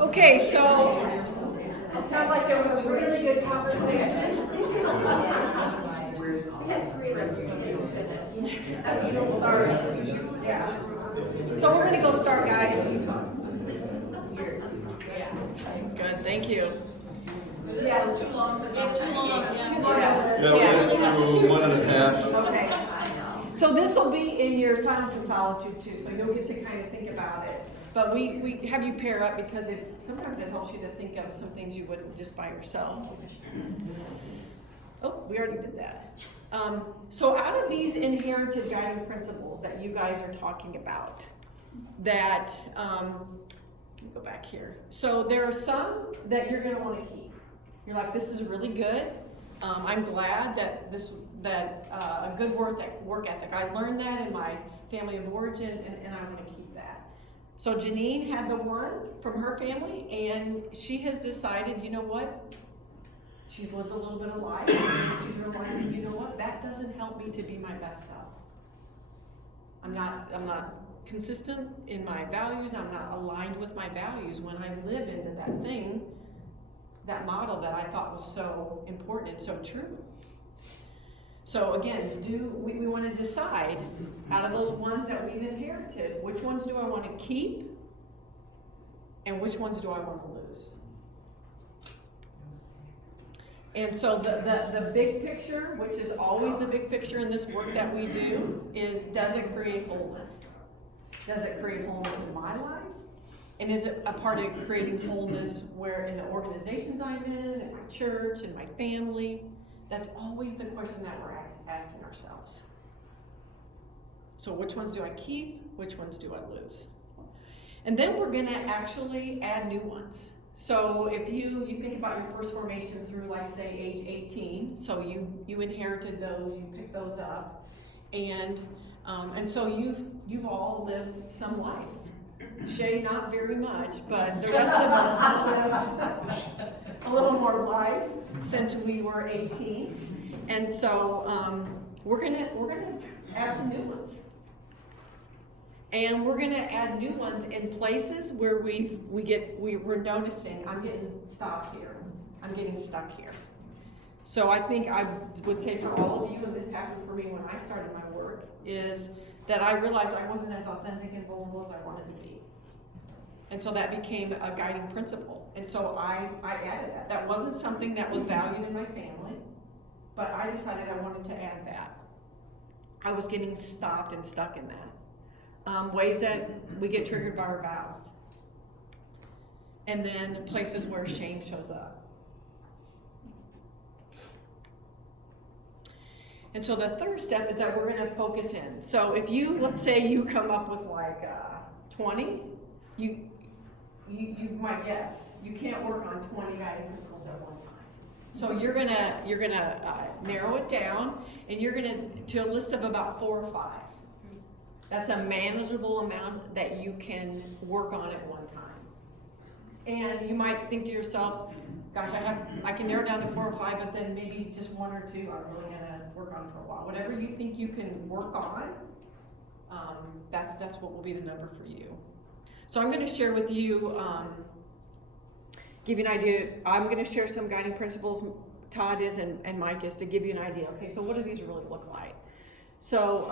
Okay, so it sounds like there was a really good conversation. Sorry. Yeah. So we're gonna go start, guys. Good, thank you. Yeah, it's too long. It's too long. Yeah, we'll do 1.5. Okay. So this will be in your silence and solitude too, so you'll get to kind of think about it. But we have you pair up because sometimes it helps you to think of some things you wouldn't just by yourself. Oh, we already did that. So out of these inherited guiding principles that you guys are talking about, that, let me go back here. So there are some that you're gonna wanna keep. You're like, this is really good. I'm glad that a good work ethic. I learned that in my family of origin, and I want to keep that. So Janine had the one from her family, and she has decided, you know what? She's lived a little bit of life, and she's realized, you know what? That doesn't help me to be my best self. I'm not consistent in my values. I'm not aligned with my values when I live into that thing, that model that I thought was so important and so true. So again, we want to decide out of those ones that we've inherited, which ones do I want to keep and which ones do I want to lose? And so the big picture, which is always the big picture in this work that we do, is does it create wholeness? Does it create wholeness in my life? And is it a part of creating wholeness where in the organizations I'm in my church, in my family? That's always the question that we're asking ourselves. So which ones do I keep? Which ones do I lose? And then we're gonna actually add new ones. So if you think about your first formation through, like, say, age 18, so you inherited those, you picked those up, and so you've all lived some life. Shay, not very much, but the rest of us have lived a little more life since we were 18, and so we're gonna add some new ones, and we're gonna add new ones in places where we're noticing I'm getting stopped here, I'm getting stuck here. So I think I would say for all of you, and this happened for me when I started my work, is that I realized I wasn't as authentic and vulnerable as I wanted to be. And so that became a guiding principle. And so I added that. That wasn't something that was valued in my family, but I decided I wanted to add that. I was getting stopped and stuck in that. Ways that we get triggered by our vows. And then places where shame shows up. And so the third step is that we're going to focus in. So if let's say you come up with like 20, you might guess you can't work on 20 guiding principles at one time. So you're gonna narrow it down, and you're gonna to a list of about 4 or 5. That's a manageable amount that you can work on at one time. And you might think to yourself, gosh, I can narrow down to 4 or 5, but then maybe just 1 or 2 I'm really gonna work on for a while. Whatever you think you can work on, that's what will be the number for you. So I'm going to share with you, give you an idea. I'm going to share some guiding principles. Todd is and Mike is, to give you an idea. Okay, so what do these really look like? So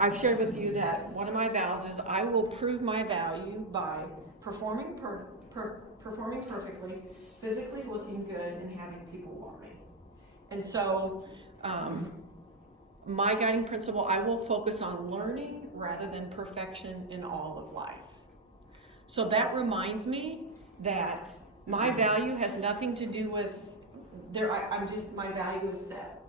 I've shared with you that one of my vows is I will prove my value by performing perfectly, physically looking good, and having people love me. And so my guiding principle, I will focus on learning rather than perfection in all of life. So that reminds me that my value has nothing to do with my value is set.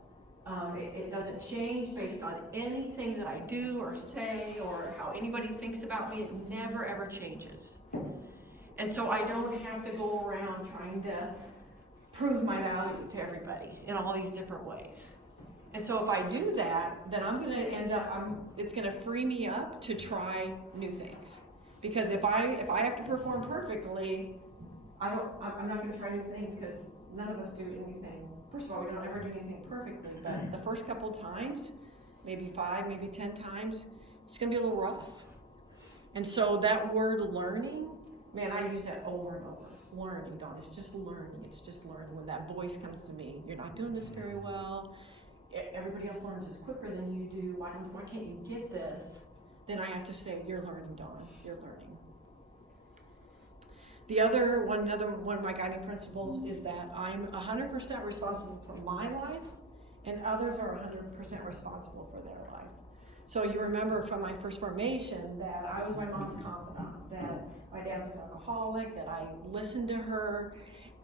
It doesn't change based on anything that I do or say or how anybody thinks about me. It never ever changes. And so I don't have to go around trying to prove my value to everybody in all these different ways. And so if I do that, then I'm going to end up, it's going to free me up to try new things. Because if I have to perform perfectly, I'm not going to try new things, because none of us do anything. First of all, we don't ever do anything perfectly, but the first couple times, maybe 5, maybe 10 times, it's going to be a little rough. And so that word learning, man, I use that over and over. Learning, Dawn, it's just learning, it's just learning. When that voice comes to me, you're not doing this very well, everybody else learns this quicker than you do, why can't you get this? Then I have to say, you're learning, Dawn, you're learning. Another one of my guiding principles is that I'm 100% responsible for my life, and others are 100% responsible for their life. So you remember from my first formation that I was my mom's confidant, that my dad was an alcoholic, that I listened to her,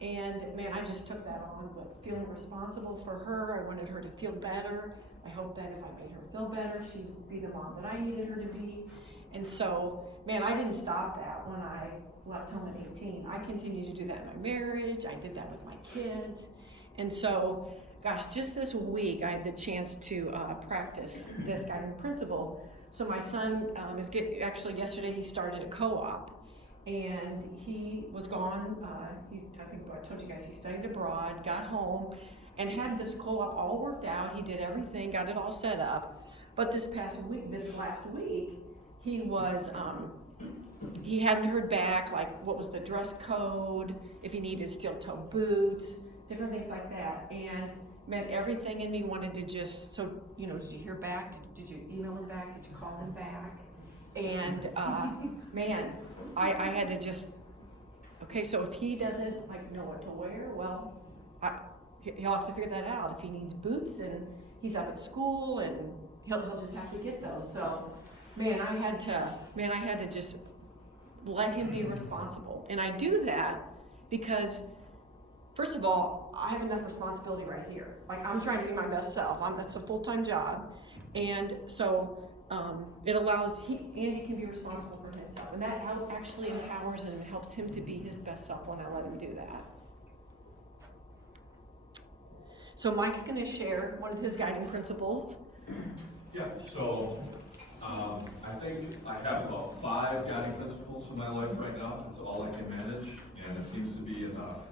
and man, I just took that on with feeling responsible for her. I wanted her to feel better. I hoped that if I made her feel better, she would be the mom that I needed her to be. And so, man, I didn't stop that when I left home at 18. I continued to do that in my marriage. I did that with my kids. And so, gosh, just this week, I had the chance to practice this guiding principle. So my son actually yesterday he started a co-op, and he was gone. I think I told you guys he studied abroad, got home, and had this co-op all worked out. He did everything, got it all set up. But this last week, he was he hadn't heard back, like what was the dress code, if he needed steel-toe boots, different things like that. And man, everything in me wanted to just, so, you know, did you hear back? Did you email him back? Did you call him back? And man, I had to just, okay, so if he doesn't like know what to wear, well, he'll have to figure that out. If he needs boots and he's up at school, and he'll just have to get those. So, man, I had to just let him be responsible. And I do that because, first of all, I have enough responsibility right here. Like, I'm trying to be my best self. That's a full-time job. And so it allows, Andy can be responsible for himself. And that actually empowers him and helps him to be his best self when I let him do that. So Mike's gonna share one of his guiding principles. Yeah, so I think I have about 5 guiding principles in my life right now. It's all I can manage, and it seems to be enough.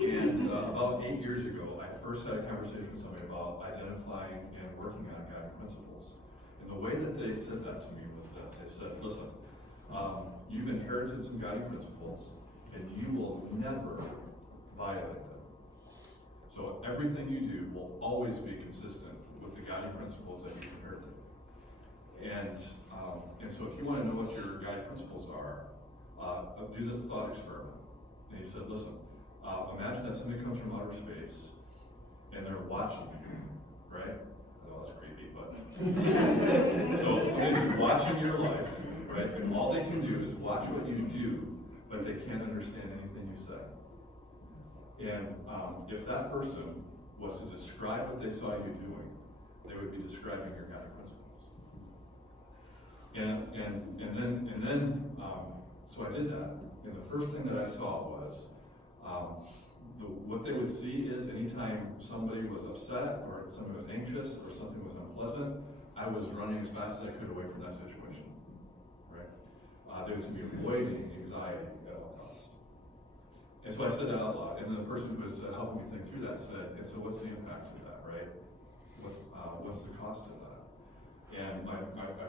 And about 8 years ago, I first had a conversation with somebody about identifying and working on guiding principles. And the way that they said that to me was this. They said, listen, you've inherited some guiding principles, and you will never violate them. So everything you do will always be consistent with the guiding principles that you've inherited. And so if you want to know what your guiding principles are, do this thought experiment. And he said, listen, imagine that somebody comes from outer space and they're watching you, right? I know that's creepy, but so somebody's watching your life, right? And all they can do is watch what you do, but they can't understand anything you say. And if that person was to describe what they saw you doing, they would be describing your guiding principles. And then so I did that. And the first thing that I saw was what they would see is anytime somebody was upset or somebody was anxious or something was unpleasant, I was running as fast as I could away from that situation. Right? They would be avoiding anxiety at all costs. And so I said that out loud, and then the person who was helping me think through that said, and so what's the impact of that, right? What's the cost of that? And my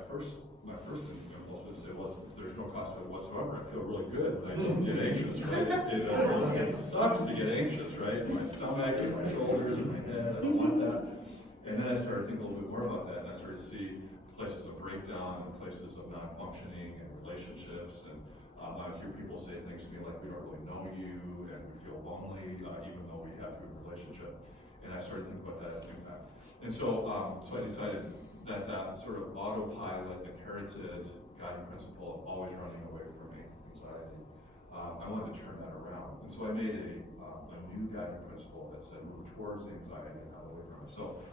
first impulse was to say, well, there's no cost to it whatsoever. I feel really good when I don't get anxious, right? It sucks to get anxious, right? My stomach and my shoulders and my head, I don't want that. And then I started thinking a little bit more about that, and I started to see places of breakdown and places of non-functioning and relationships. And I hear people say things to me like, we don't really know you, and we feel lonely, even though we have a good relationship. And I started thinking about that impact. And so I decided that sort of autopilot inherited guiding principle of always running away from anxiety, I wanted to turn that around. And so I made a new guiding principle that said move towards anxiety and not away from it. So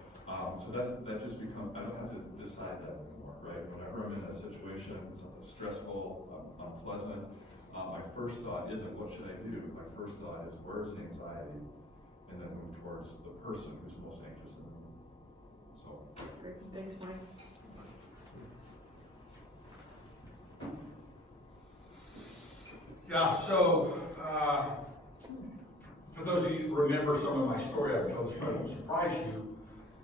that just becomes, I don't have to decide that anymore, right? Whenever I'm in a situation, something stressful, unpleasant, my first thought isn't what should I do? My first thought is where's the anxiety? And then move towards the person who's most anxious in the room. So. Great. Thanks, Mike. Yeah, so for those of you who remember some of my story I've told, this probably won't surprise you.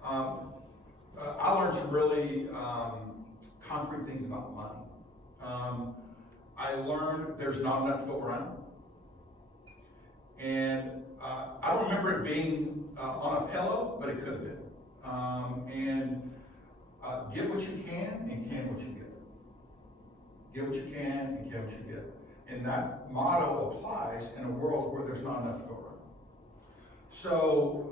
I learned some really concrete things about money I learned there's not enough to go around. And I don't remember it being on a pillow, but it could have been. Get what you can and can what you get. Get what you can and can what you get. And that motto applies in a world where there's not enough to go around. So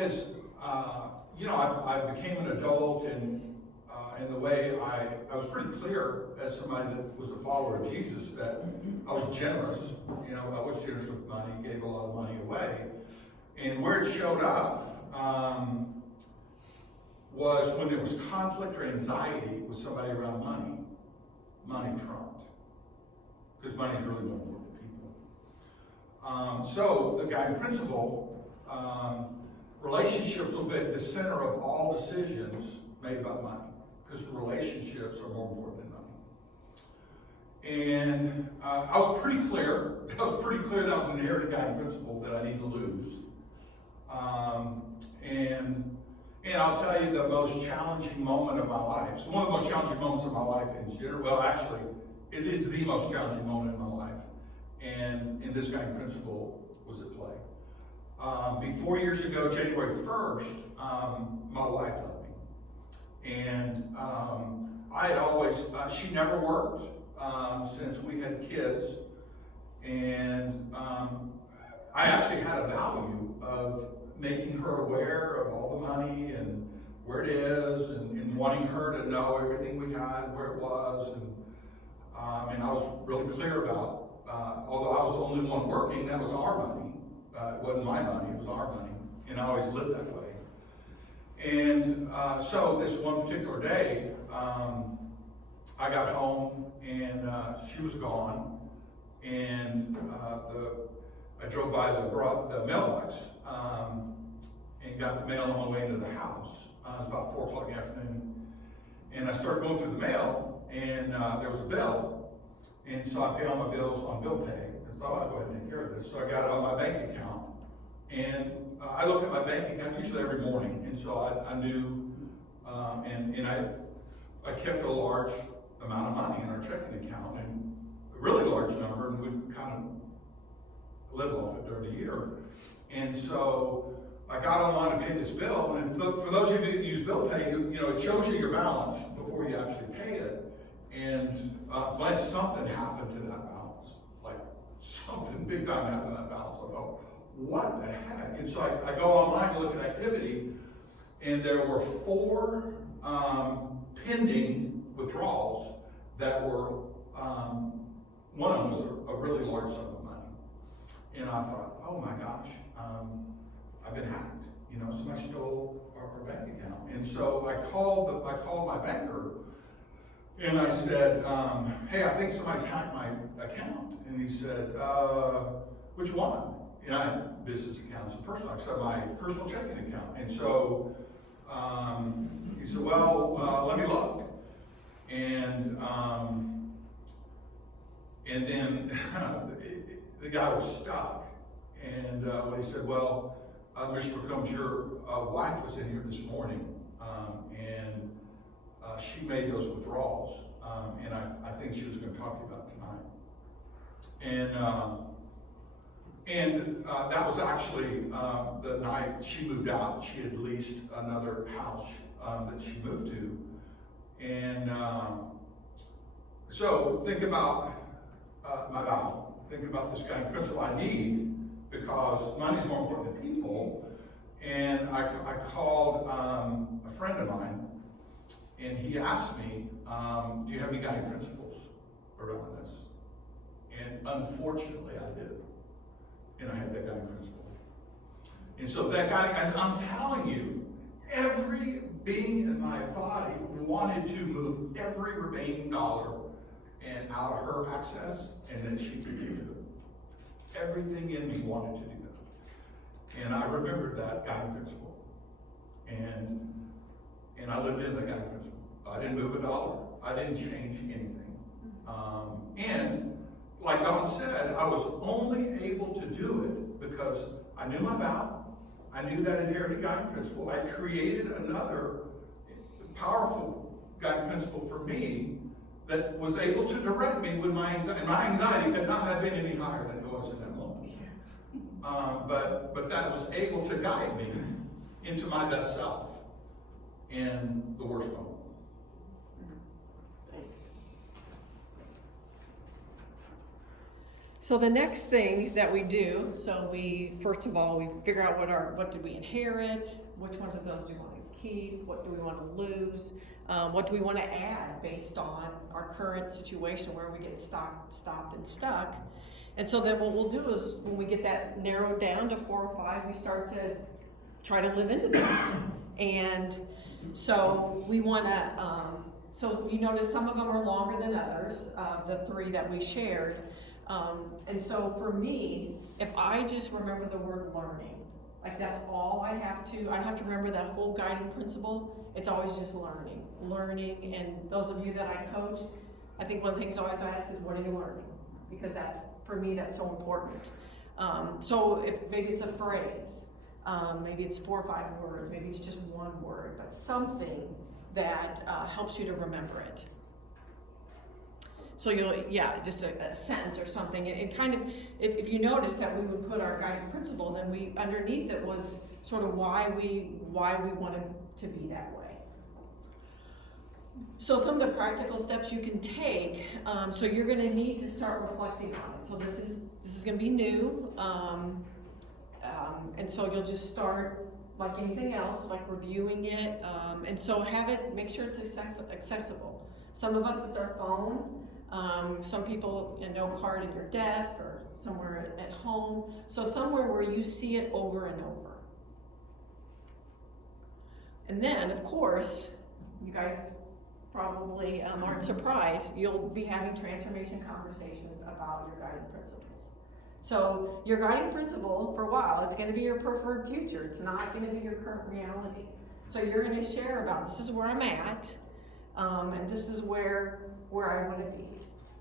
as I became an adult, and in the way I was pretty clear as somebody that was a follower of Jesus that I was generous. I was generous with money, gave a lot of money away, and where it showed up was when there was conflict or anxiety with somebody around money. Money trumped, because money is really more important to people. So the guiding principle, relationships will be at the center of all decisions made about money, because relationships are more important than money. And I was pretty clear that was an inherited guiding principle that I need to lose. And I'll tell you the most challenging moment of my life. So one of the most challenging moments of my life in general, well, actually, it is the most challenging moment in my life. And this guiding principle was at play. 4 years ago, January 1st, my wife left me. And I had always, she never worked since we had kids. And I actually had a value of making her aware of all the money and where it is, and wanting her to know everything we had, where it was, and I was really clear about, although I was the only one working, that was our money. It wasn't my money, it was our money, and I always lived that way. And so this one particular day, I got home, and she was gone, and I drove by the mailbox, and got the mail on my way into the house. It was about 4 o'clock in the afternoon. And I started going through the mail, and there was a bill. And so I paid all my bills on bill pay. I thought I'd go ahead and take care of this. So I got it on my bank account. And I look at my bank account usually every morning. And so I knew, and I kept a large amount of money in our checking account, and a really large number, and we'd kind of live off it during the year. And so I got online to pay this bill, and for those of you that use bill pay, it shows you your balance before you actually pay it. And when something happened to that balance, like something big time happened to that balance, I thought, what the heck? And so I go online to look at activity, and there were 4 pending withdrawals that were, one of them was a really large sum of money. And I thought, oh my gosh, I've been hacked. Somebody stole our bank account. And so I called my banker, and I said, hey, I think somebody's hacked my account. And he said, which one? And I had business accounts and personal. I said, my personal checking account. And so he said, well, let me look. And then the guy was stuck. And when he said, well, Mr. McCombs, your wife was in here this morning, and she made those withdrawals, and I think she was going to talk to you about it tonight. And that was actually the night she moved out. She had leased another house that she moved to. And so think about my vow. Think about this kind of principle I need, because money is more important than people. And I called a friend of mine, and he asked me, do you have any guiding principles around this? And unfortunately, I did. And I had that guiding principle. And so that guiding, I'm telling you, every being in my body wanted to move every remaining dollar and out of her access, and then she could do it. Everything in me wanted to do that. And I remembered that guiding principle. And I lived in that guiding principle. I didn't move a dollar. I didn't change anything. And like Don said, I was only able to do it because I knew my vow. I knew that inherited guiding principle. I created another powerful guiding principle for me that was able to direct me with my anxiety. And my anxiety could not have been any higher than it was in that moment. But that was able to guide me into my best self in the worst moment. So the next thing that we do, so we, first of all, we figure out what did we inherit, which ones of those do we want to keep, what do we want to lose, what do we want to add based on our current situation where we get stopped and stuck. And so then what we'll do is when we get that narrowed down to 4 or 5, we start to try to live into this. And so we want to, so you notice some of them are longer than others, the 3 that we shared. And so for me, if I just remember the word learning, like that's all I have to remember that whole guiding principle. It's always just learning. And those of you that I coach, I think one of the things I always ask is, what are you learning? Because that's, for me, that's so important. So if maybe it's a phrase, maybe it's 4 or 5 words, maybe it's just 1 word, but something that helps you to remember it. So just a sentence or something, and kind of, if you notice that we would put our guiding principle, then we, underneath it was sort of why we wanted to be that way. So some of the practical steps you can take, so you're gonna need to start reflecting on it. So this is gonna be new, and so you'll just start like anything else, like reviewing it, and so make sure it's accessible. Some of us, it's our phone. Some people, no card in your desk or somewhere at home. So somewhere where you see it over and over. And then, of course, you guys probably aren't surprised, you'll be having transformation conversations about your guiding principles. So your guiding principle, for a while, it's going to be your preferred future. It's not going to be your current reality. So you're going to share about, this is where I'm at, and this is where I want to be.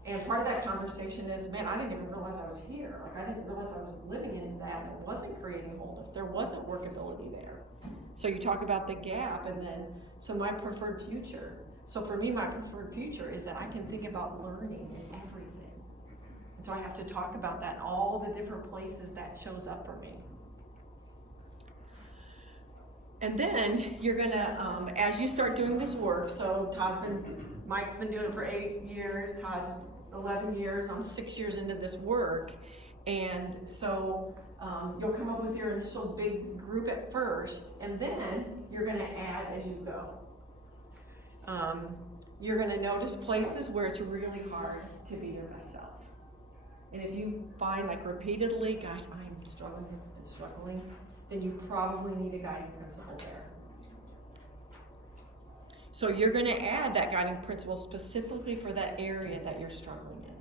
And part of that conversation is, man, I didn't even realize I was here. Like, I didn't realize I was living in that and wasn't creating wholeness. There wasn't workability there. So you talk about the gap, and then, so my preferred future. So for me, my preferred future is that I can think about learning in everything. And so I have to talk about that in all the different places that shows up for me. And then you're gonna, as you start doing this work, so Mike's been doing it for 8 years, Todd's 11 years, I'm 6 years into this work. And so you'll come up with your initial big group at first, and then you're gonna add as you go. You're gonna notice places where it's really hard to be your best self. And if you find like repeatedly, gosh, I'm struggling, then you probably need a guiding principle there. So you're going to add that guiding principle specifically for that area that you're struggling in.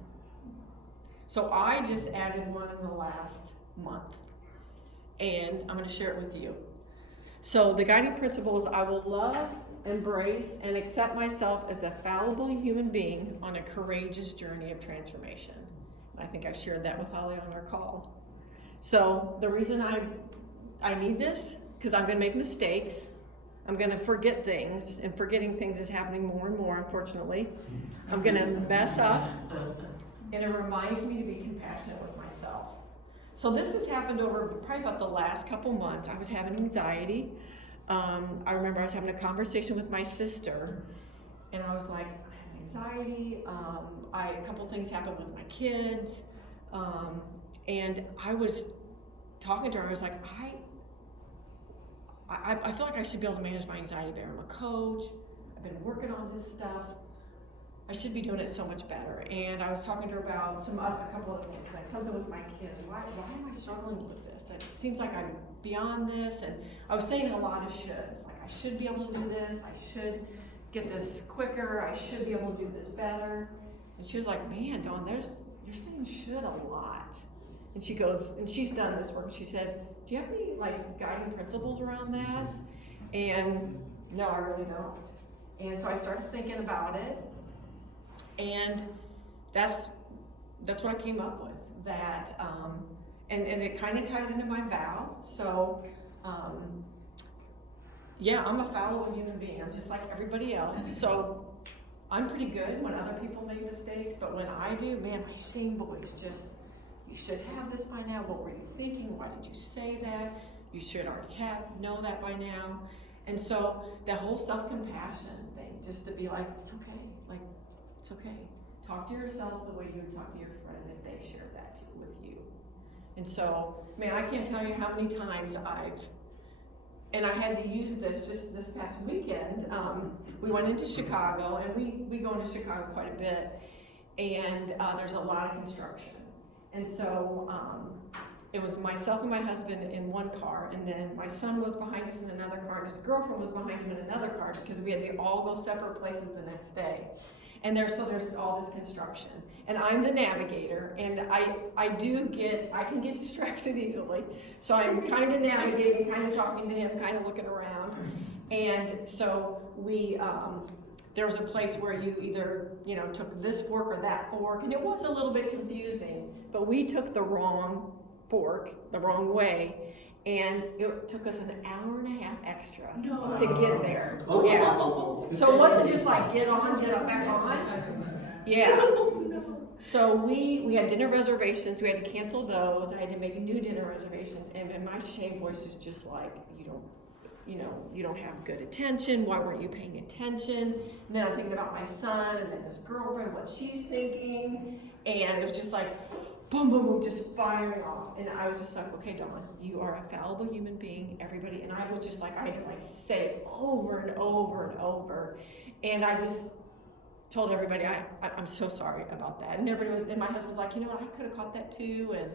So I just added one in the last month, and I'm going to share it with you. So the guiding principle is, I will love, embrace, and accept myself as a fallible human being on a courageous journey of transformation. I think I shared that with Holly on our call. So the reason I need this, because I'm going to make mistakes. I'm going to forget things, and forgetting things is happening more and more, unfortunately. I'm going to mess up, and it reminds me to be compassionate with myself. So this has happened over probably about the last couple months. I was having anxiety. I remember I was having a conversation with my sister, and I was like, I have anxiety. A couple things happened with my kids, and I was talking to her. I was like, I feel like I should be able to manage my anxiety better. I'm a coach. I've been working on this stuff. I should be doing it so much better. And I was talking to her about a couple of things, like something with my kids. Why am I struggling with this? It seems like I'm beyond this. And I was saying a lot of shoulds. Like, I should be able to do this. I should get this quicker. I should be able to do this better. And she was like, man, Dawn, you're saying should a lot. And she goes, and she's done this work. She said, do you have any like guiding principles around that? And no, I really don't. And so I started thinking about it, and that's what I came up with. That and it kind of ties into my vow. So yeah, I'm a fallible human being. I'm just like everybody else. So I'm pretty good when other people make mistakes, but when I do, man, my shame voice just, you should have this by now. What were you thinking? Why did you say that? You should already know that by now. And so that whole self-compassion thing, just to be like, it's okay, like, it's okay. Talk to yourself the way you would talk to your friend if they shared that with you. And so, man, I can't tell you how many times and I had to use this just this past weekend. We went into Chicago, and we go into Chicago quite a bit, and there's a lot of construction. And so it was myself and my husband in one car, and then my son was behind us in another car, and his girlfriend was behind him in another car because we had to all go separate places the next day. And there's all this construction. And I'm the navigator, and I can get distracted easily. So I'm kind of navigating, kind of talking to him, kind of looking around. And so there was a place where you either, took this fork or that fork, and it was a little bit confusing, but we took the wrong fork, the wrong way, and it took us an hour and a half extra to get there. Yeah. So it wasn't just like get on, back on. Yeah. So we had dinner reservations. We had to cancel those. I had to make new dinner reservations, and my shame voice is just like, you don't have good attention. Why weren't you paying attention? And then I'm thinking about my son, and then his girlfriend, what she's thinking, and it was just like, boom, boom, boom, just firing off. And I was just like, okay, Dawn, you are a fallible human being, everybody. And I was just like, I had to say it over and over and over. And I just told everybody, I'm so sorry about that. And and my husband was like, I could have caught that too. And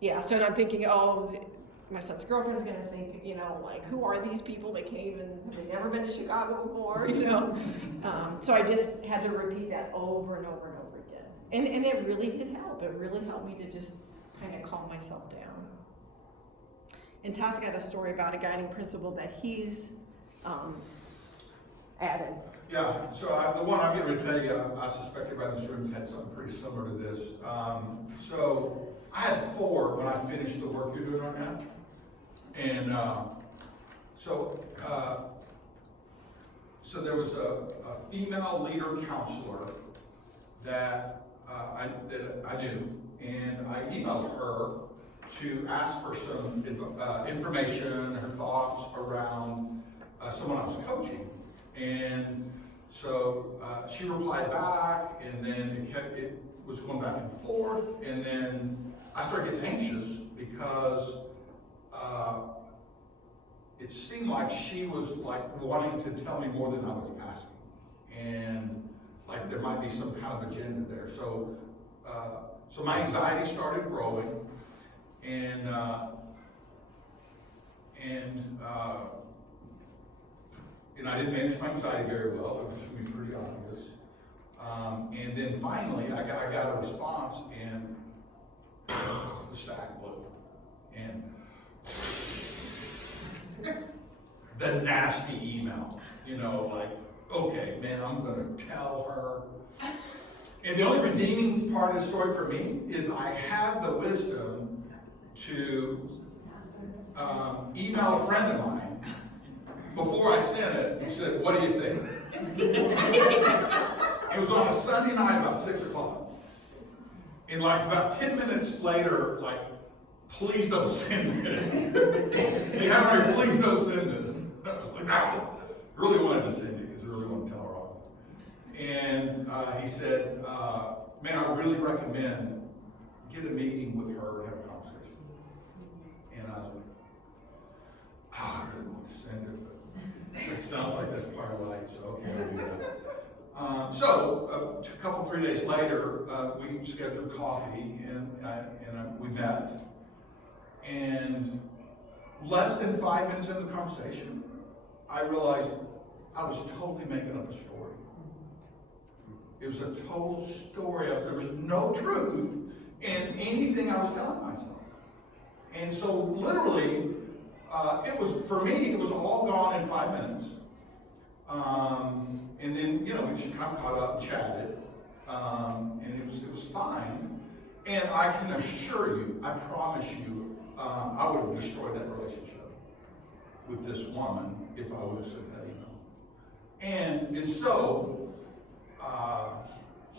yeah, so I'm thinking, my son's girlfriend's gonna think, like, who are these people? They've never been to Chicago before, So I just had to repeat that over and over and over again. And it really did help. It really helped me to just kind of calm myself down. And Todd's got a story about a guiding principle that he's added. Yeah, so the one I'm getting ready to tell you, I suspect everybody in this room had something pretty similar to this. So I had 4 when I finished the work you're doing right now. And so there was a female leader counselor that I knew, and I emailed her to ask for some information, her thoughts around someone I was coaching. And so she replied back, and then it was going back and forth, and then I started getting anxious because it seemed like she was like wanting to tell me more than I was asking, and like there might be some kind of agenda there. So my anxiety started growing, and I didn't manage my anxiety very well, which was going to be pretty obvious. And then finally, I got a response, and the stack blew. And the nasty email, like, okay, man, I'm going to tell her. And the only redeeming part of the story for me is I had the wisdom to email a friend of mine before I sent it and said, what do you think? It was on a Sunday night about 6 o'clock. And like about 10 minutes later, like, please don't send this. If you haven't already, please don't send this. I was like, no, really wanted to send it because I really want to tell her off. And he said, man, I really recommend get a meeting with her and have a conversation. And I was like, I really want to send it, but it sounds like that's part of life, so okay, I'll do that. So a couple, 3 days later, we scheduled coffee, and we met. And less than 5 minutes into the conversation, I realized I was totally making up a story. It was a total story. There was no truth in anything I was telling myself. And so literally, for me, it was all gone in 5 minutes. And then, we just kind of caught up and chatted. And it was fine. And I can assure you, I promise you, I would have destroyed that relationship with this woman if I would have sent that And so,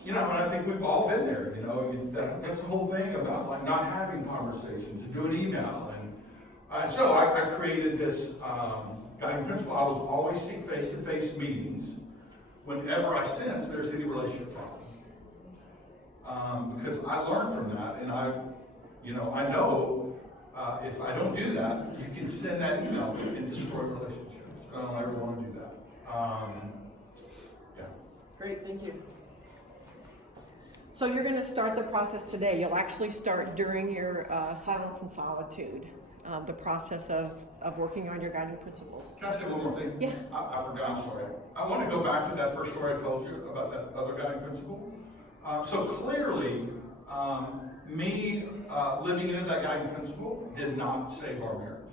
you know, and I think we've all been there, you know, that's the whole thing about like not having conversations, to do an email. And so I created this guiding principle. I was always seek face-to-face meetings whenever I sense there's any relationship problem. Because I learned from that, and I know if I don't do that, you can send that email and destroy relationships. I don't ever want to do that. Yeah. Great, thank you. So you're going to start the process today. You'll actually start during your silence and solitude, the process of working on your guiding principles. Can I say one more thing? Yeah. I forgot, I'm sorry. I want to go back to that first story I told you about that other guiding principle. So clearly, me living into that guiding principle did not save our marriage.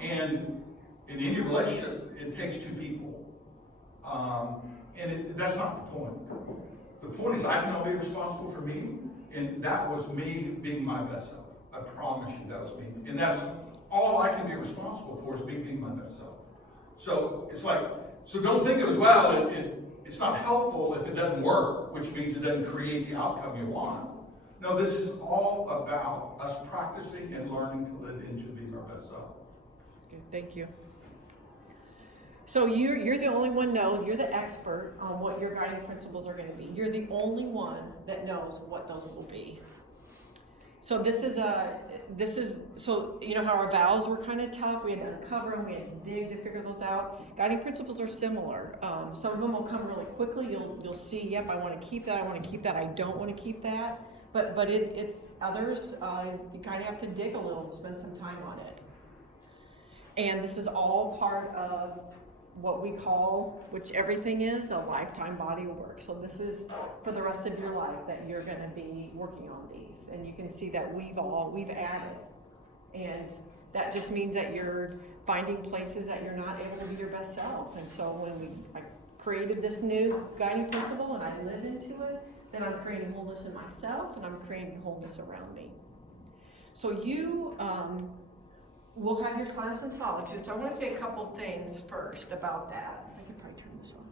And in any relationship, it takes two people. And that's not the point. The point is I can only be responsible for me, and that was me being my best self. I promise you that was me. And that's all I can be responsible for, is me being my best self. So it's like, so don't think it was, well, it's not helpful if it doesn't work, which means it doesn't create the outcome you want. No, this is all about us practicing and learning to live into being our best self. Good, thank you. So you're the only one you're the expert on what your guiding principles are going to be. You're the only one that knows what those will be. So so you know how our vows were kind of tough, we had to uncover them, we had to dig to figure those out. Guiding principles are similar. Some of them will come really quickly. You'll see, yep, I want to keep that, I don't want to keep that. But it's others, you kind of have to dig a little and spend some time on it. And this is all part of what we call, which everything is, a lifetime body of work. So this is for the rest of your life that you're going to be working on these. And you can see that we've added. And that just means that you're finding places that you're not able to be your best self. And so when I created this new guiding principle and I live into it, then I'm creating wholeness in myself and I'm creating wholeness around me. So you will have your silence and solitude. So I want to say a couple things first about that. I could probably turn this on.